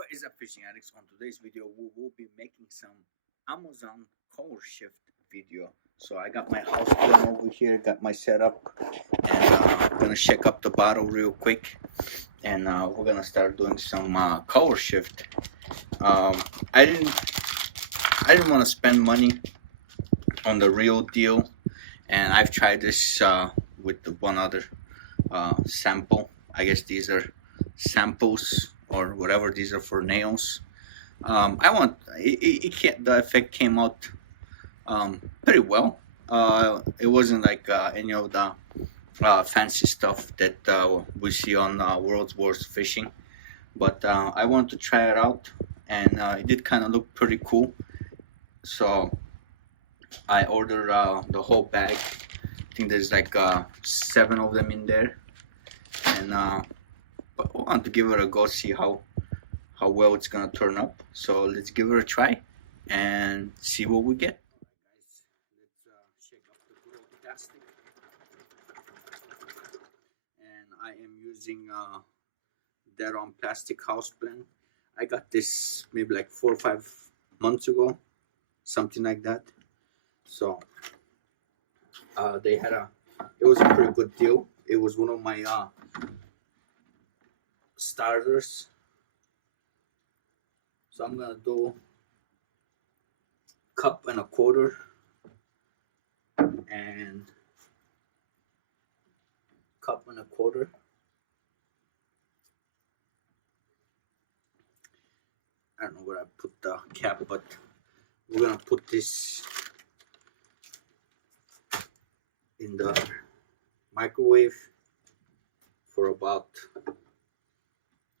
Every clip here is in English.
What is up, fishing addicts? On today's video we will be making some Amazon color shift video. So I got my house plan over here, got my setup, and I'm gonna shake up the bottle real quick, and we're gonna start doing some color shift. I didn't want to spend money on the real deal, and I've tried this with the one other sample. I guess these are samples or whatever. These are for nails. The effect came out pretty well. It wasn't like any of the fancy stuff that we see on World's Worst Fishing, but I wanted to try it out, and it did kind of look pretty cool. So I ordered the whole bag. I think there's like 7 of them in there, and but I want to give it a go, see how well it's gonna turn up. So let's give it a try and see what we get. Let's shake up the good old plastic, and I am using Dead On Plastic house blend. I got this maybe like 4 or 5 months ago, something like that. So it was a pretty good deal. It was one of my starters. So I'm gonna do 1.25 cups and 1.25 cups. I don't know where I put the cap, but we're gonna put this in the microwave for about,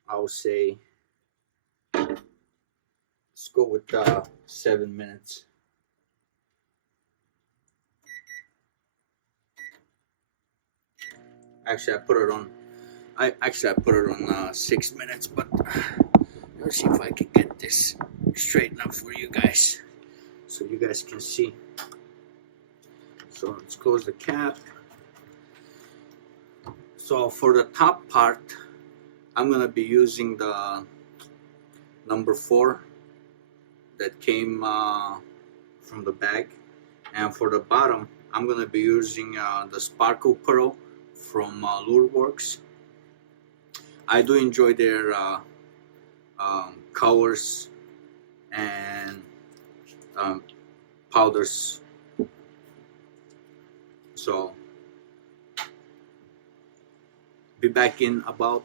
I would say, let's go with 7 minutes. Actually, I put it on 6 minutes, but let's see if I can get this straight enough for you guys, so you guys can see. So let's close the cap. So for the top part, I'm gonna be using the number 4 that came from the bag, and for the bottom, I'm gonna be using the Sparkle Pearl from Lureworks. I do enjoy their colors and powders. So be back in about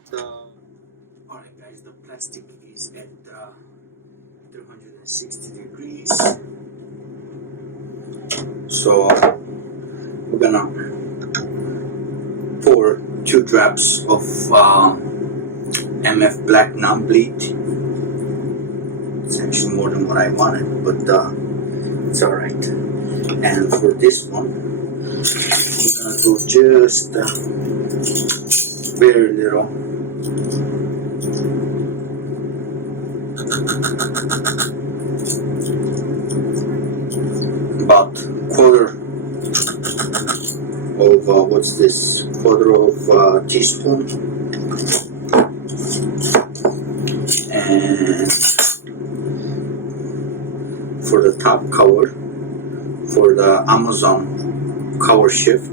alright guys, the plastic is at 360 degrees. So we're gonna pour 2 drops of MF Black Non-Bleed. It's actually more than what I wanted, but it's alright. And for this one, we're gonna do just very little. About 1/4 of what's this? 1/4 of teaspoon. And for the top color, for the Amazon color shift,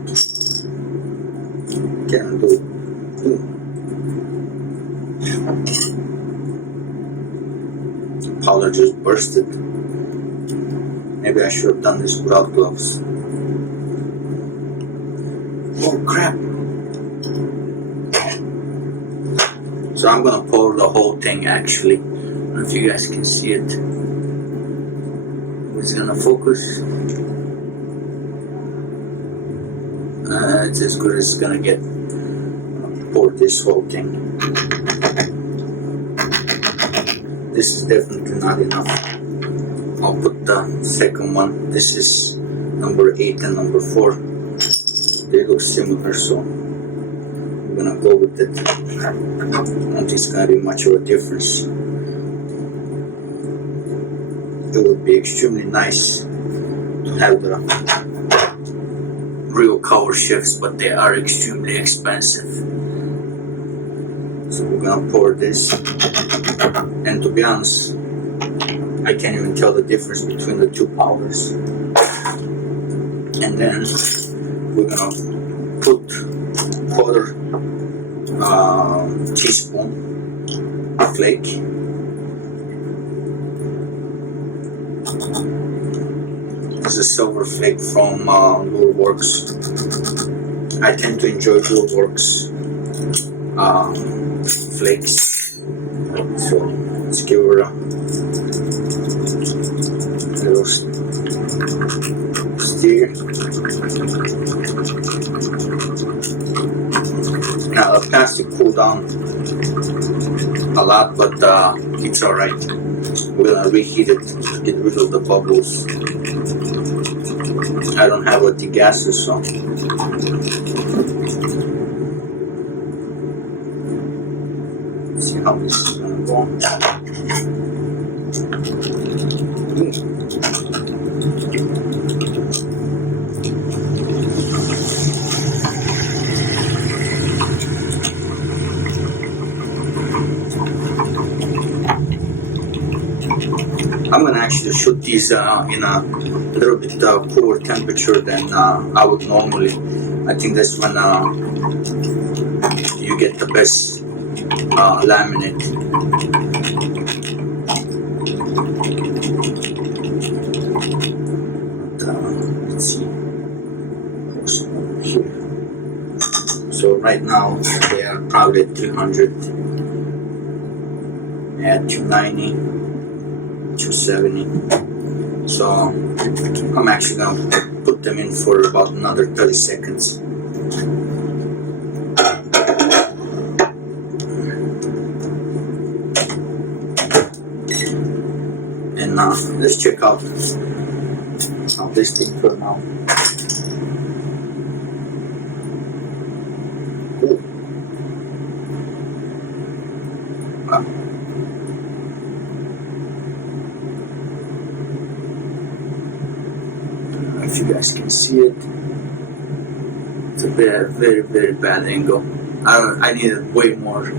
can do. Powder just bursted. Maybe I should have done this without gloves. Oh crap. So I'm gonna pour the whole thing actually. I don't know if you guys can see it. It's gonna focus. It's as good as it's gonna get. Pour this whole thing. This is definitely not enough. I'll put the second one. This is number 8 and number 4. They look similar, so I'm gonna go with it. I don't think it's gonna be much of a difference. It would be extremely nice to have the real color shifts, but they are extremely expensive. So we're gonna pour this And to be honest, I can't even tell the difference between the two powders. And then we're gonna put quarter teaspoon flake. It's a silver flake from Lure-Works. I tend to enjoy Lure-Works flakes. So let's give her a little stir. Now the plastic cooled down a lot, but it's alright. We're gonna reheat it to get rid of the bubbles. I don't have a degasser, so let's see how this is gonna go. I'm gonna actually shoot these in a little bit cooler temperature than I would normally. I think that's when you get the best laminate. Let's see. Here. So right now they are probably at 300, at 290. 270. So I'm actually gonna put them in for about another 30 seconds. And let's check out how this thing turned out. Cool. Wow. If you guys can see it, it's a very, very bad angle. I needed way more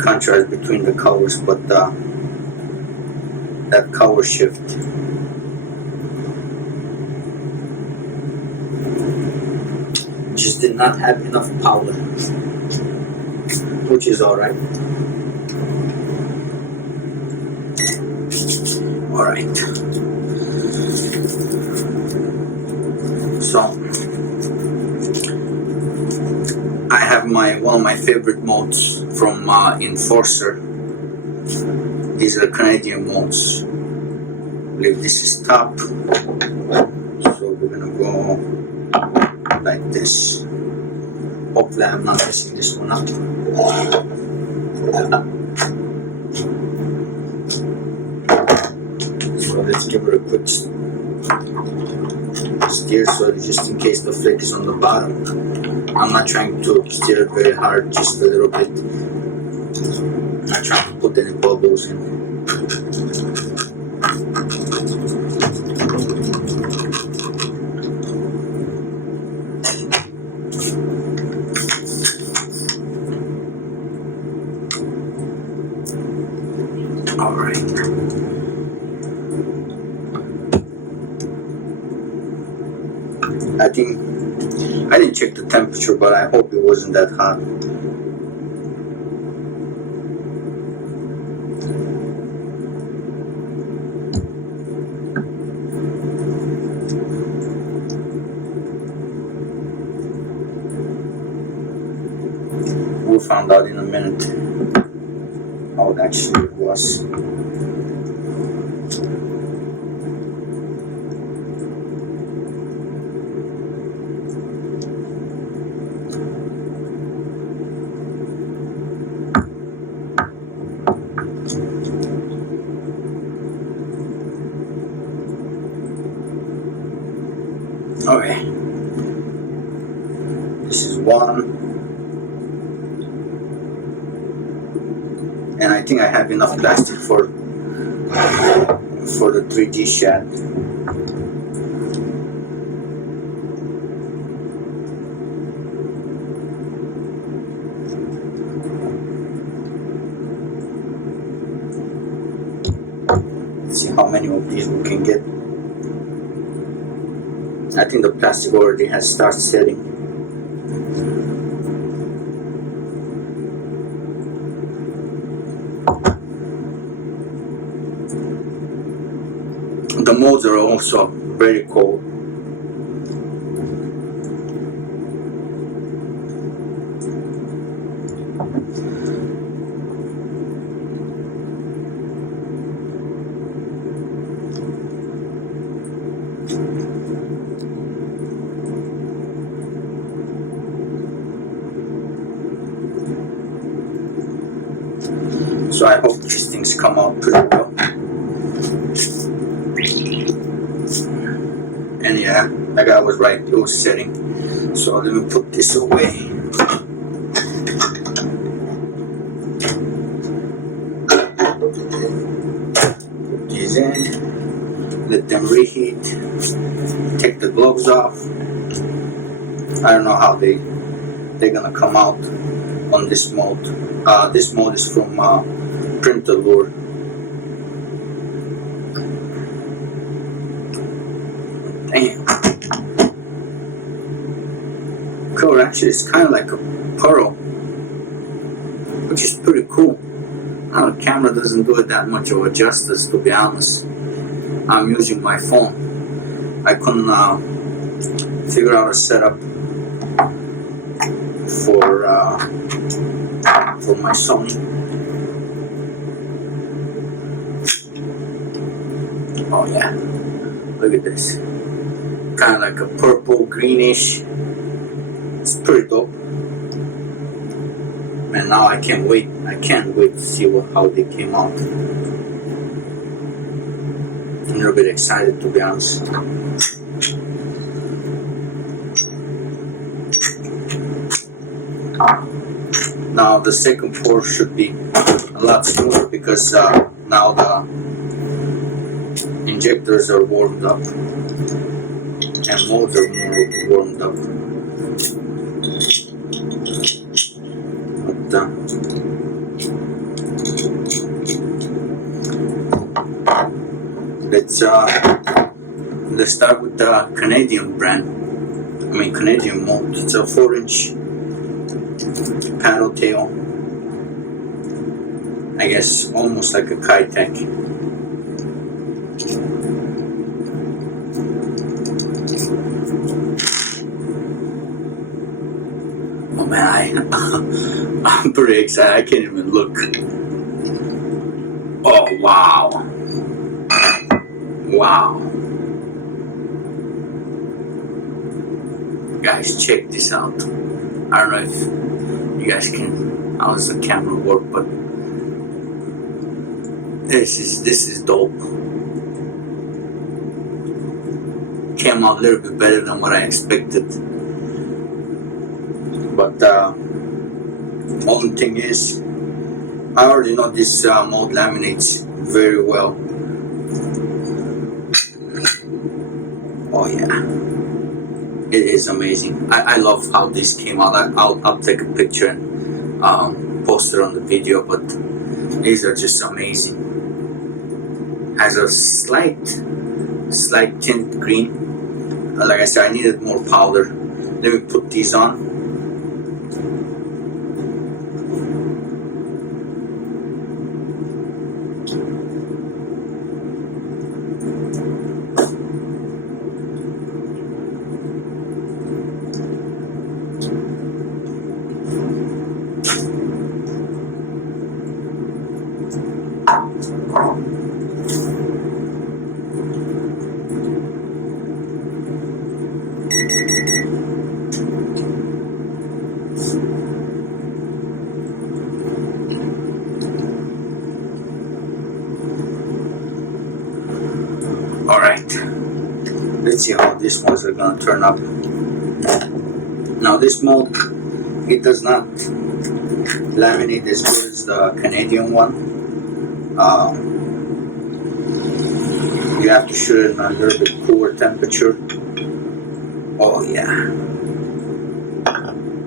contrast between the colors, but that color shift just did not have enough powder, which is alright. Alright. So I have one of my favorite modes from Enforcer. These are Canadian modes. I believe this is top. So we're gonna go like this. Hopefully I'm not messing this one up. So let's give it a quick stir, so just in case the flake is on the bottom. I'm not trying to stir it very hard, just a little bit. I'm not trying to put any bubbles in. Alright. I think I didn't check the temperature, but I hope it wasn't that hot. We'll find out in a minute how it actually was. Okay, this is one, and I think I have enough plastic for the 3D shot. See how many of these we can get. I think the plastic already has started setting. The molds are also very cold. So I hope these things come out pretty well. And yeah, like I was right, it was setting. So let me put this away. Put these in, let them reheat, take the gloves off. I don't know how they're gonna come out on this mold. This mold is from Print Allure. Damn. Cool, actually it's kind of like a pearl, which is pretty cool. The camera doesn't do it that much of a justice, to be honest. I'm using my phone. I couldn't figure out a setup for my Sony. Oh yeah, look at this. Kind of like a purple greenish. It's pretty dope. And now I can't wait to see how they came out. I'm a little bit excited, to be honest. Now the second pour should be a lot smoother because now the injectors are warmed up and molds are more warmed up. But, let's start with the Canadian brand. Canadian mold. It's a 4-inch paddle tail. I guess almost like a Kitec. Oh man, I'm pretty excited. I can't even look. Oh wow. Wow. Guys, check this out. I don't know if you guys can, how does the camera work, but this is dope. Came out a little bit better than what I expected. But only thing is, I already know this mold laminates very well. Oh yeah, it is amazing. I love how this came out. I'll take a picture and post it on the video, but these are just amazing. Has a slight tint green. Like I said, I needed more powder. Let me put these on. Alright, let's see how these ones are gonna turn up. Now this mold, it does not laminate as good as the Canadian one. You have to shoot it in a little bit cooler temperature. Oh yeah.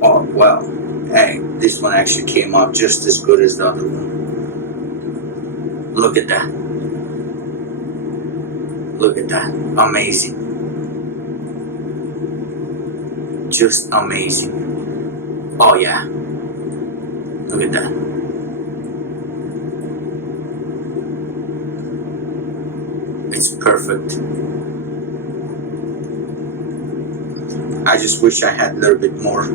Oh well, hey, this one actually came out just as good as the other one. Look at that. Look at that. Amazing. Just amazing. Oh yeah. Look at that. It's perfect. I just wish I had a little bit more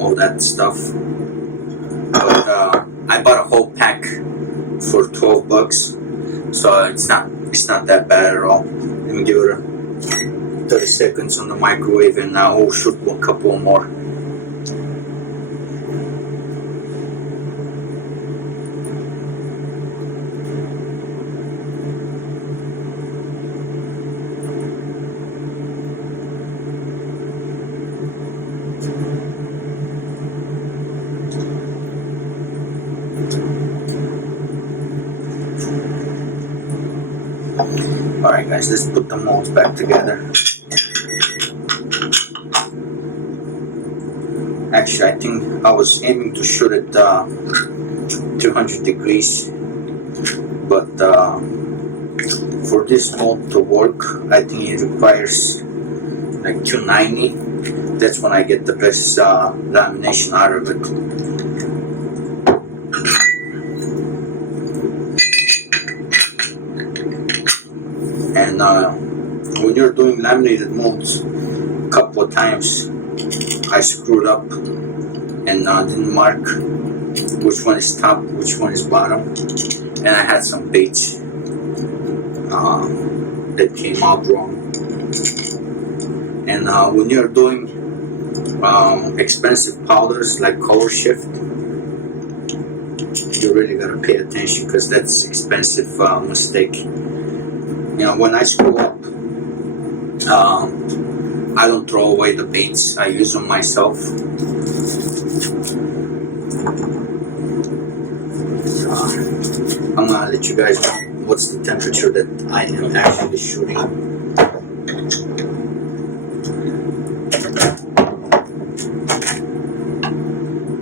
all that stuff. But I bought a whole pack for $12, so it's not that bad at all. Let me give it a 30 seconds on the microwave, and I'll shoot a couple more. Alright guys, let's put the molds back together. Actually, I think I was aiming to shoot at 200 degrees, but for this mold to work, I think it requires like 290. That's when I get the best lamination out of it. And when you're doing laminated molds, a couple of times I screwed up and didn't mark which one is top, which one is bottom, and I had some baits that came out wrong. And when you're doing expensive powders like Color Shift, you really gotta pay attention, because that's expensive mistake. You know, when I screw up, I don't throw away the baits. I use them myself. I'm gonna let you guys know what's the temperature that I am actually shooting.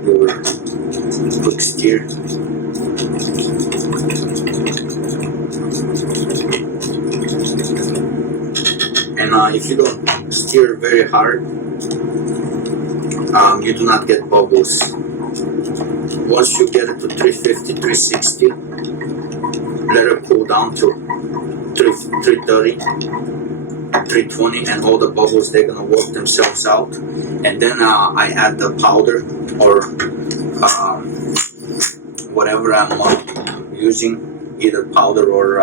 Do a quick stir. And if you don't stir very hard, you do not get bubbles. Once you get it to 350, 360, let it cool down to 330, 320, and all the bubbles, they're gonna work themselves out. And then I add the powder or whatever I'm using, either powder or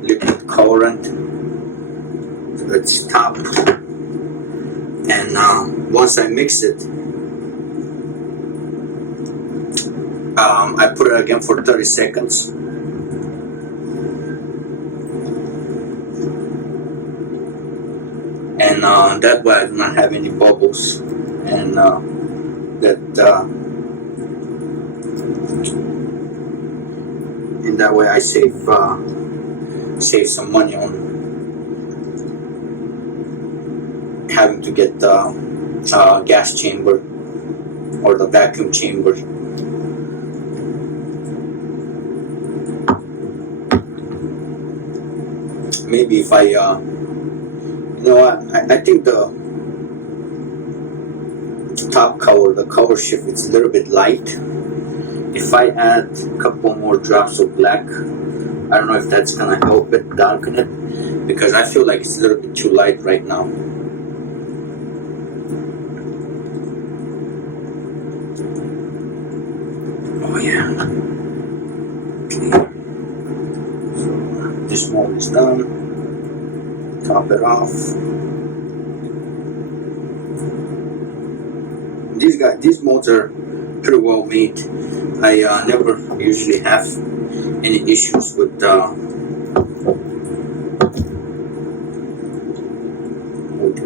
liquid colorant. Let's top, and once I mix it, I put it again for 30 seconds. And that way I do not have any bubbles, and in that way I save some money on having to get the gas chamber or the vacuum chamber. Maybe if I I think the top color, the Color Shift, it's a little bit light. If I add a couple more drops of black, I don't know if that's gonna help it darken it, because I feel like it's a little bit too light right now. Oh yeah. Okay. So this mold is done. Top it off. These molds are pretty well made. I never usually have any issues with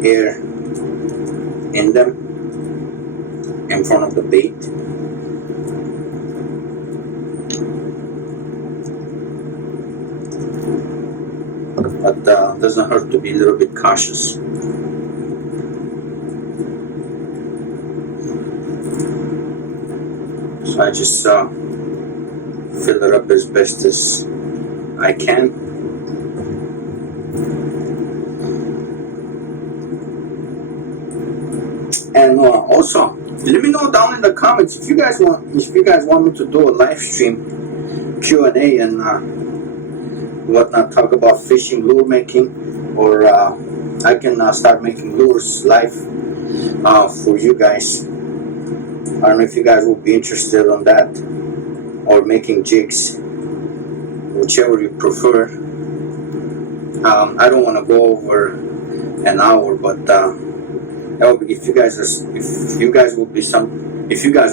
air in them in front of the bait. But doesn't hurt to be a little bit cautious. So I just fill it up as best as I can. And also, let me know down in the comments if you guys want me to do a live stream Q&A and whatnot, talk about fishing, lure making, or I can start making lures live for you guys. I don't know if you guys would be interested on that, or making jigs, whichever you prefer. I don't want to go over an hour, but if you guys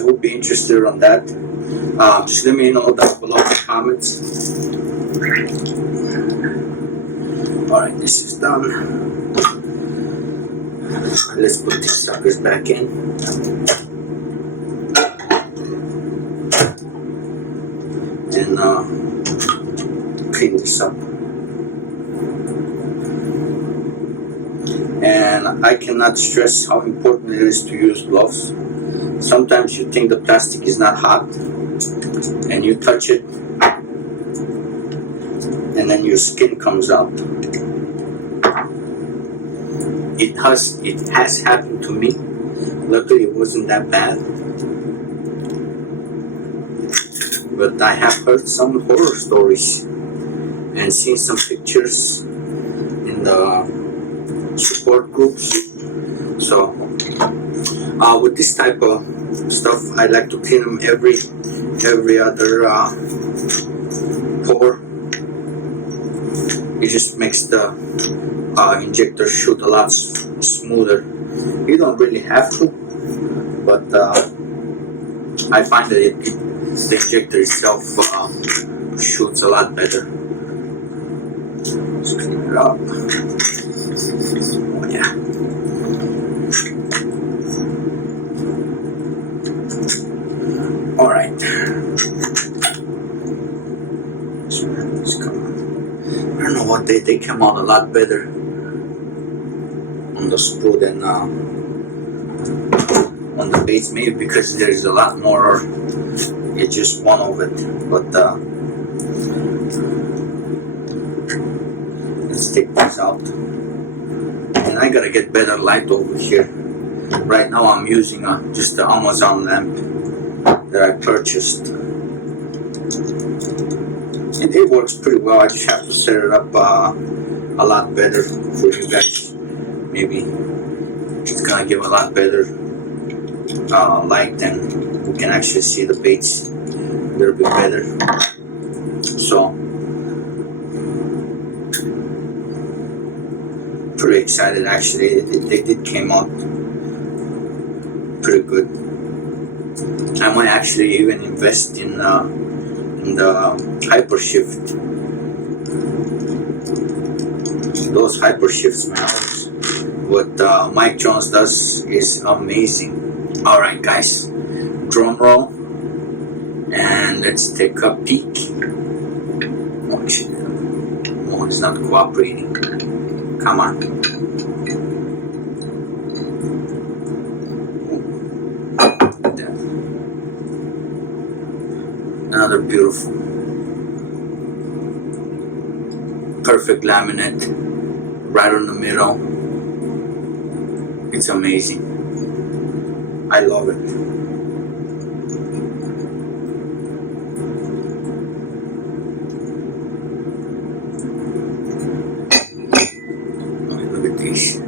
would be interested on that, just let me know down below in the comments. All right, this is done. Let's put these suckers back in. And clean this up. And I cannot stress how important it is to use gloves. Sometimes you think the plastic is not hot, and you touch it, and then your skin comes out. It has happened to me. Luckily, it wasn't that bad. But I have heard some horror stories and seen some pictures in the support groups. So with this type of stuff, I like to clean them every other pour. It just makes the injector shoot a lot smoother. You don't really have to, but I find that the injector itself shoots a lot better. Let's clean it up. Oh, yeah. All right. I don't know what they came out a lot better on the screw than on the baits, maybe because there's a lot more. It's just one of it, but let's take this out. And I gotta get better light over here. Right now I'm using just the Amazon lamp that I purchased. And it works pretty well. I just have to set it up a lot better for you guys. Maybe it's gonna give a lot better light, and we can actually see the baits a little bit better. So pretty excited actually. They did came out pretty good. I might actually even invest in the Hypershift. Those Hypershifts, man, what Mike Jones does is amazing. All right, guys, drum roll, and let's take a peek. Oh, shit. Oh, it's not cooperating. Come on. Another beautiful, perfect laminate, right on the middle. It's amazing. I love it. Look at these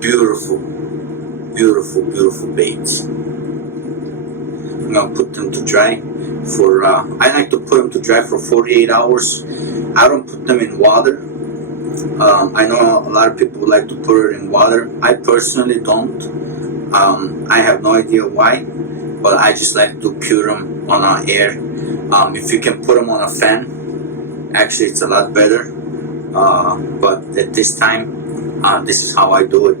beautiful, beautiful, beautiful baits. I'm gonna put them to dry for I like to put them to dry for 48 hours. I don't put them in water. I know a lot of people like to put it in water. I personally don't. I have no idea why, but I just like to cure them on air. If you can put them on a fan, actually it's a lot better. But at this time, this is how I do it.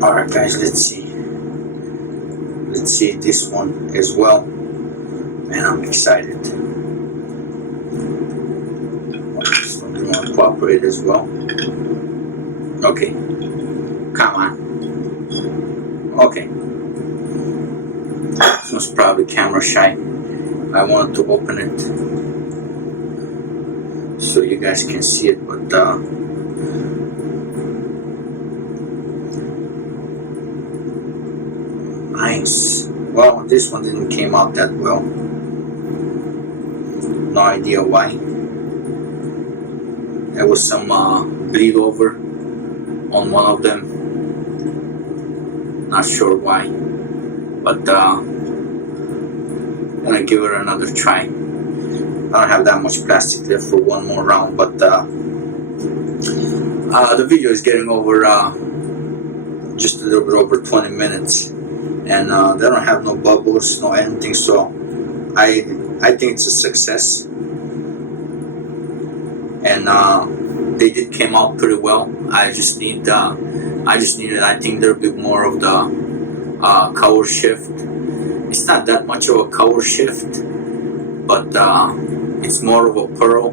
Alright guys, let's see this one as well, and I'm excited. This one you want to cooperate as well. Okay, come on. Okay, this one's probably camera shy. I wanted to open it so you guys can see it, but nice. Well, this one didn't came out that well. No idea why. There was some bleed over on one of them. Not sure why, but gonna give it another try. I don't have that much plastic left for one more round, but the video is getting over just a little bit over 20 minutes, and they don't have no bubbles, no anything, so I think it's a success. And they did came out pretty well. I just needed I think there will be more of the color shift. It's not that much of a color shift, but it's more of a pearl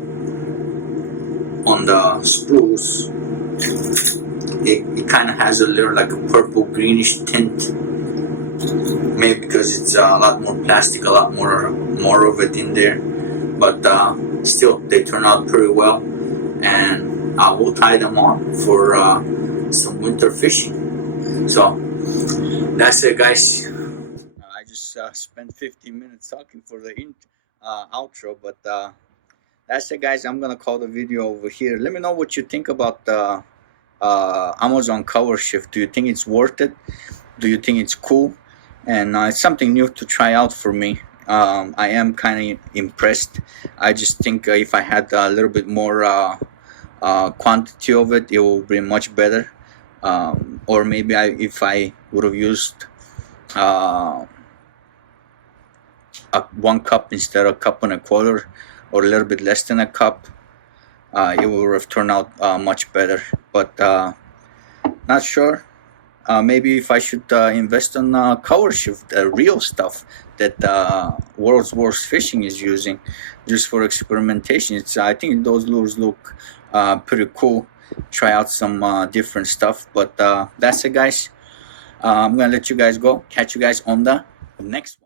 on the spruce. It kind of has a little like a purple greenish tint, maybe because it's a lot more plastic, a lot more of it in there, but still they turn out pretty well, and we'll tie them on for some winter fishing. So that's it guys. I just spent 15 minutes talking for the outro, but that's it guys. I'm gonna call the video over here. Let me know what you think about the Amazon color shift. Do you think it's worth it? Do you think it's cool? And it's something new to try out for me. I am kind of impressed. I just think if I had a little bit more quantity of it, it will be much better. Or maybe if I would have used 1 cup instead of 1.25 cups, or a little bit less than a cup, it would have turned out much better. But not sure. Maybe if I should invest in color shift, real stuff that World's Worst Fishing is using, just for experimentation. I think those lures look pretty cool. Try out some different stuff. But that's it guys. I'm gonna let you guys go. Catch you guys on the next one.